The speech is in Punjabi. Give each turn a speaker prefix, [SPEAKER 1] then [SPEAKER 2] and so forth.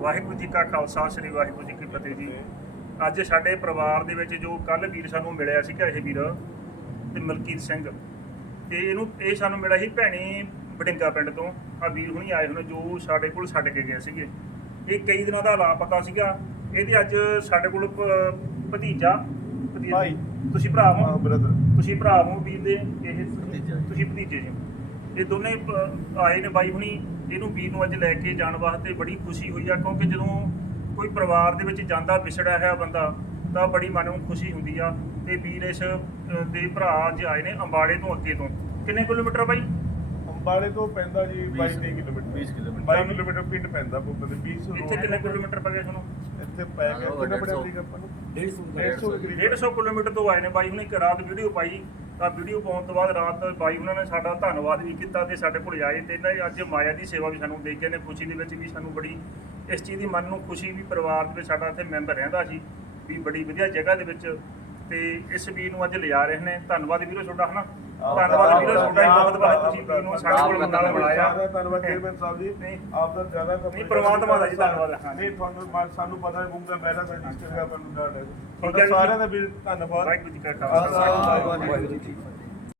[SPEAKER 1] ਵਾਹਿਗੁਰੂ ਜੀ ਕਾ ਖਾਲਸਾ ਸ੍ਰੀ ਵਾਹਿਗੁਰੂ ਜੀ ਕੀ ਫਤਿਹ ਜੀ। ਅੱਜ ਸਾਡੇ ਪਰਿਵਾਰ ਦੇ ਵਿੱਚ ਜੋ ਕੱਲ ਵੀਰ ਸਾਨੂੰ ਮਿਲਿਆ ਸੀਗਾ ਇਹ ਵੀਰ ਤੇ ਮਲਕੀਤ ਸਿੰਘ। ਤੇ ਇਹਨੂੰ ਇਹ ਸਾਨੂੰ ਮਿਲਿਆ ਸੀ ਭੈਣੀ ਬਡਿੰਗਾ ਪਿੰਡ ਤੋਂ। ਆ ਵੀਰ ਹੁਣੀ ਆਏ ਹੋਣੇ ਜੋ ਸਾਡੇ ਕੋਲ ਛੱਡ ਕੇ ਗਏ ਸੀਗੇ। ਇਹ ਕਈ ਦਿਨਾਂ ਦਾ ਲਾਪਤਾ ਸੀਗਾ। ਇਹਦੇ ਅੱਜ ਸਾਡੇ ਕੋਲ ਭਤੀਜਾ। ਭਤੀਜਾ-
[SPEAKER 2] ਭਾਈ।
[SPEAKER 1] ਤੁਸੀਂ ਭਰਾ
[SPEAKER 2] ਹਾਂ? ਬ੍ਰਦਰ
[SPEAKER 1] ਤੁਸੀਂ ਭਰਾ ਹੋ ਵੀਰ ਦੇ? ਇਹ। ਤੁਸੀਂ ਭਤੀਜੇ ਜੀ। ਇਹ ਦੋਨੇ ਪ- ਆਏ ਨੇ ਬਾਈ ਹੁਣੀ ਇਹਨੂੰ ਵੀਰ ਨੂੰ ਅੱਜ ਲੈ ਕੇ ਜਾਣ ਵਾਸਤੇ ਬੜੀ ਖੁਸ਼ੀ ਹੋਈ ਆ ਕਿਉਂਕਿ ਜਦੋਂ ਕੋਈ ਪਰਿਵਾਰ ਦੇ ਵਿੱਚ ਜਾਂਦਾ ਵਿਛੜਿਆ ਹੋਇਆ ਬੰਦਾ ਤਾਂ ਬੜੀ ਮਨ ਨੂੰ ਖੁਸ਼ੀ ਹੁੰਦੀ ਆ। ਤੇ ਵੀਰ ਇਸ ਅ, ਦੇ ਭਰਾ ਅੱਜ ਆਏ ਨੇ ਅੰਬਾੜੇ ਤੋਂ ਅੱਗੇ ਤੋਂ। ਕਿੰਨੇ ਕਿਲੋਮੀਟਰ ਬਾਈ?
[SPEAKER 2] ਅੰਬਾਲੇ ਤੋਂ ਪੈਂਦਾ ਜੀ 22
[SPEAKER 3] ਵੀਹ
[SPEAKER 2] ਕਿਲੋਮੀਟਰ।
[SPEAKER 3] 20 ਕਿਲੋਮੀਟਰ।
[SPEAKER 2] 22 ਕਿਲੋਮੀਟਰ ਪਿੰਡ ਪੈਂਦਾ ਪੁੱਤ ਦੇ 20
[SPEAKER 1] ਇੱਥੇ ਕਿੰਨੇ ਕਿਲੋਮੀਟਰ ਪੈ ਗਏ ਤੁਹਾਨੂੰ?
[SPEAKER 2] ਇੱਥੇ ਪੈ ਗਿਆ ਕਿੰਨਾ
[SPEAKER 3] ਡੇਢ
[SPEAKER 2] ਬੜਾ
[SPEAKER 3] ਸੌ।
[SPEAKER 2] ਠੀਕ ਆਪਾਂ ਨੂੰ?
[SPEAKER 3] 150
[SPEAKER 2] 150 ਦੇ ਕਰੀਬ
[SPEAKER 1] 150 ਕਿਲੋਮੀਟਰ ਤੋਂ ਆਏ ਨੇ ਬਾਈ ਹੁਣੀ ਇੱਕ ਰਾਤ ਵੀਡੀਓ ਪਾਈ। ਤਾਂ ਵੀਡੀਓ ਪਾਉਣ ਤੋਂ ਬਾਅਦ ਰਾਤ ਬਾਈ ਉਹਨਾਂ ਨੇ ਸਾਡਾ ਧੰਨਵਾਦ ਵੀ ਕੀਤਾ ਤੇ ਸਾਡੇ ਕੋਲ ਆਏ ਤੇ ਇਹਨਾਂ ਨੇ ਅੱਜ ਮਾਇਆ ਦੀ ਸੇਵਾ ਵੀ ਸਾਨੂੰ ਦੇ ਗਏ ਨੇ, ਖੁਸ਼ੀ ਦੇ ਵਿੱਚ ਵੀ ਸਾਨੂੰ ਬੜੀ ਇਸ ਚੀਜ਼ ਦੀ ਮਨ ਨੂੰ ਖੁਸ਼ੀ ਵੀ ਪਰਿਵਾਰ ਦੇ ਵਿੱਚ ਸਾਡਾ ਇੱਥੇ ਮੈਂਬਰ ਰਹਿੰਦਾ ਸੀ, ਵੀ ਬੜੀ ਵਧੀਆ ਜਗ੍ਹਾ ਦੇ ਵਿੱਚ ਤੇ ਇਸ ਵੀਰ ਨੂੰ ਅੱਜ ਲਿਜਾ ਰਹੇ ਨੇ ਧੰਨਵਾਦ ਵੀਰੋ ਤੁਹਾਡਾ ਹਨਾ ਧੰਨਵਾਦ ਵੀਰੋ ਤੁਹਾਡਾ ਜੀ ਬਹੁਤ ਬਹੁਤ ਤੁਸੀਂ ਵੀਰ ਨੂੰ ਸਾਡੇ ਕੋਲ ਨਾਲ ਬੁਲਾਇਆ
[SPEAKER 2] ਧੰਨਵਾਦ ਚੇਅਰਮੈਨ ਸਾਹਿਬ ਜੀ
[SPEAKER 1] ਨਹੀਂ।
[SPEAKER 2] ਆਪ ਦਾ ਜ਼ਿਆਦਾ
[SPEAKER 1] ਨਹੀਂ, ਪ੍ਰਮਾਤਮਾ ਦਾ ਜੀ ਧੰਨਵਾਦ ਹੈ, ਹਾਂ।
[SPEAKER 2] ਨਹੀਂ ਤੁਹਾਨੂੰ ਸਾਨੂੰ ਪਤਾ ਹੈ ਮੁੰਗ ਦਾ ਪਹਿਲਾ ਰਜਿਸਟਰ ਹੈ ਤੁਹਾਨੂੰ ਡਰ ਹੈ
[SPEAKER 1] ਹੈ।
[SPEAKER 2] ਸਾਰਿਆਂ ਦਾ ਵੀ ਧੰਨਵਾਦ
[SPEAKER 1] ਵਾਹਿਗੁਰੂ ਜੀ ਕਾ ਖਾਲਸਾ
[SPEAKER 2] ਖਾਲਸਾ,
[SPEAKER 3] ਵਾਹਿਗੁਰੂ ਜੀ ਕੀ ਫਤਿਹ।